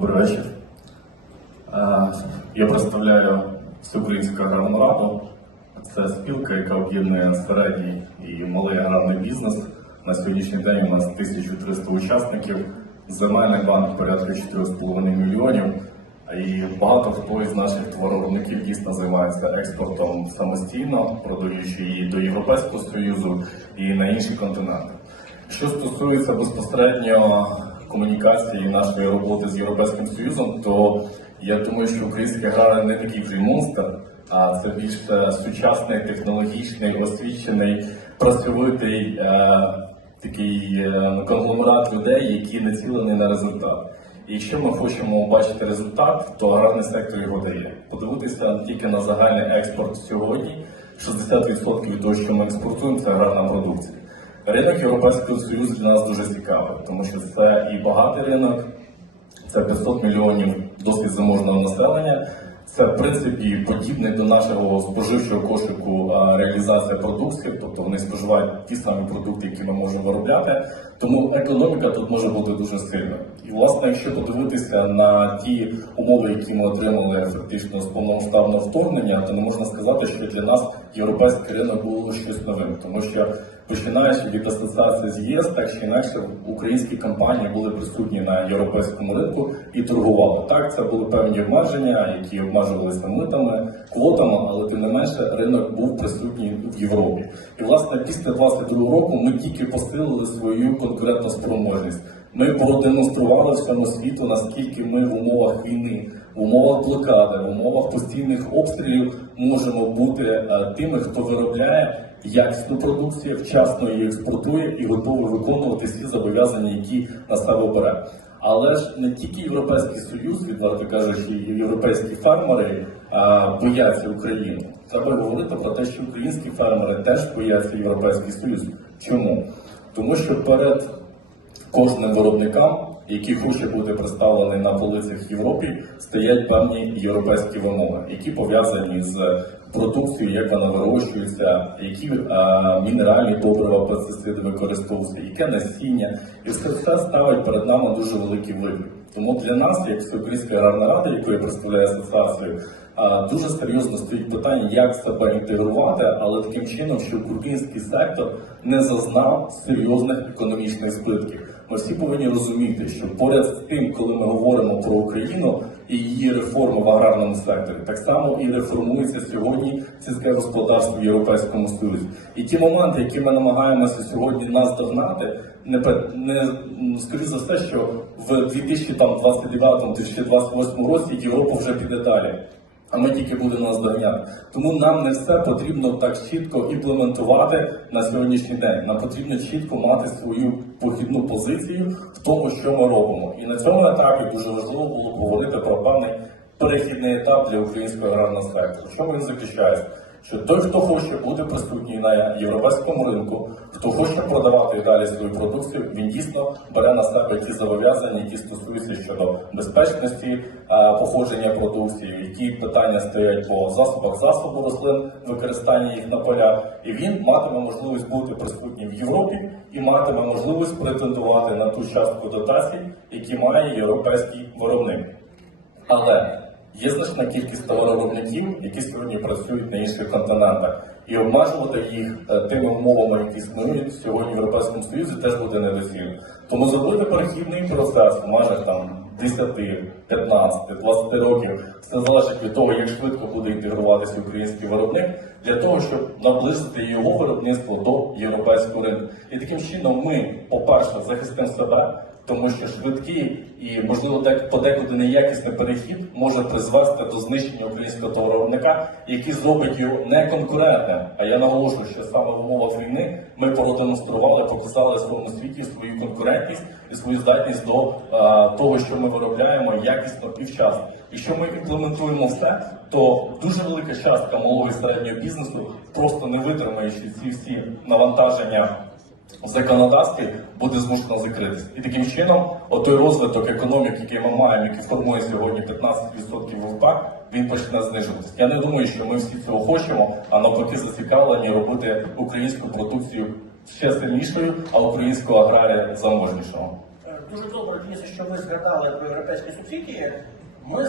Добрий вечір. Я представляю Всеукраїнську аграрну раду. Це спілка, яка об'єднує середній і малий аграрний бізнес. На сьогоднішній день у нас 1300 учасників, земельний банк порядка 4,5 мільйонів. І багато хто із наших товаровиробників дійсно займається експортом самостійно, продаючи її до Європейського Союзу і на інші континенти. Що стосується безпосередньо комунікації нашої роботи з Європейським Союзом, то я думаю, що український аграрій не такий вже монстр, а це більш е, сучасний, технологічний, освічений, працьовитий е, такий е, конгломерат людей, які націлені на результат. І якщо ми хочемо бачити результат, то аграрний сектор його дає. Подивитися тільки на загальний експорт сьогодні. 60% від того, що ми експортуємо, це аграрна продукція. Ринок Європейського Союзу для нас дуже цікавий, тому що це і багатий ринок, це 500 мільйонів досить заможного населення. Це в принципі подібний до нашого споживчого кошику реалізація продуктів, тобто вони споживають ті самі продукти, які ми можемо виробляти. Тому економіка тут може бути дуже сильною. І власне, якщо подивитися на ті умови, які ми отримали фактично з повномасштабного вторгнення, то не можна сказати, що для нас європейський ринок було щось новим, тому що починаючи від асоціації з ЄС, так чи інакше українські компанії були присутні на європейському ринку і торгували. Так, це були певні обмеження, які обмежувалися митами, квотами, але тим не менше ринок був присутній в Європі. І власне після 22 року ми тільки посилили свою конкурентну спроможність. Ми продемонстрували всьому світу, наскільки ми в умовах війни, в умовах блокади, в умовах постійних обстрілів можемо бути е, тими, хто виробляє якісну продукцію, вчасно її експортує і готовий виконувати всі зобов'язання, які на себе бере. Але ж не тільки Європейський Союз, відверто кажучи, і європейські фермери а, бояться України. Треба говорити про те, що українські фермери теж бояться Європейський Союз. Чому? Тому що перед кожним виробникам, який хоче бути представлений на полицях Європі, стоять певні європейські вимоги, які пов'язані з продукцією, як вона вирощується, які е, мінеральні добрива, пестициди використовуються, яке насіння, і все це ставить перед нами дуже великий виклик. Тому для нас, як Всеукраїнська аграрна рада, яку я представляю асоціацію, дуже серйозно стоїть питання, як себе інтегрувати, але таким чином, щоб український сектор не зазнав серйозних економічних збитків. Ми всі повинні розуміти, що поряд з тим, коли ми говоримо про Україну і її реформи в аграрному секторі, так само і реформується сьогодні сільське господарство в Європейському Союзі. І ті моменти, які ми намагаємося сьогодні наздогнати, не не м, скоріш за все, що в 2029-2028 році Європа вже піде далі. А ми тільки будемо наздоганяти. Тому нам не все потрібно так чітко імплементувати на сьогоднішній день. Нам потрібно чітко мати свою похідну позицію в тому, що ми робимо. І на цьому етапі дуже важливо було говорити про певний перехідний етап для українського аграрного сектору. Що він заключається? Що той, хто хоче бути присутній на європейському ринку, хто хоче продавати далі свою продукцію, він дійсно бере на себе ті зобов'язання, які стосуються щодо безпечності е, походження продукції, які питання стоять по засобах засобу рослин, використання їх на поля, і він матиме можливість бути присутнім в Європі і матиме можливість претендувати на ту частку дотацій, які має європейський виробник. Але є значна кількість товаровиробників, які сьогодні працюють на інших континентах, і обмежувати їх е, тими умовами, які існують сьогодні в Європейському Союзі, теж буде недоцільно. Тому зробити перехідний процес в межах там 10, 15, 20 років, все залежить від того, як швидко буде інтегруватися український виробник, для того, щоб наблизити його виробництво до європейського ринку. І таким чином ми, по-перше, захистимо себе. Тому що швидкий і можливо дек- подекуди неякісний перехід може призвести до знищення українського товаровиробника, який зробить його не конкурентним. А я наголошую, що саме в умовах війни ми продемонстрували, показали своєму світі свою конкурентність і свою здатність до е, того, що ми виробляємо якісно і вчасно. Якщо ми імплементуємо все, то дуже велика частка малого і середнього бізнесу, просто не витримаючи ці всі навантаження в законодавстві буде змушено закритися. І таким чином, отой розвиток економіки, який ми маємо, який формує сьогодні 15% ВВП, він почне знижуватися. Я не думаю, що ми всі цього хочемо, а навпаки зацікавлені робити українську продукцію ще сильнішою, а українського аграрія заможнішого. Е, дуже добре, Денисе, що ви згадали про європейські субсидії.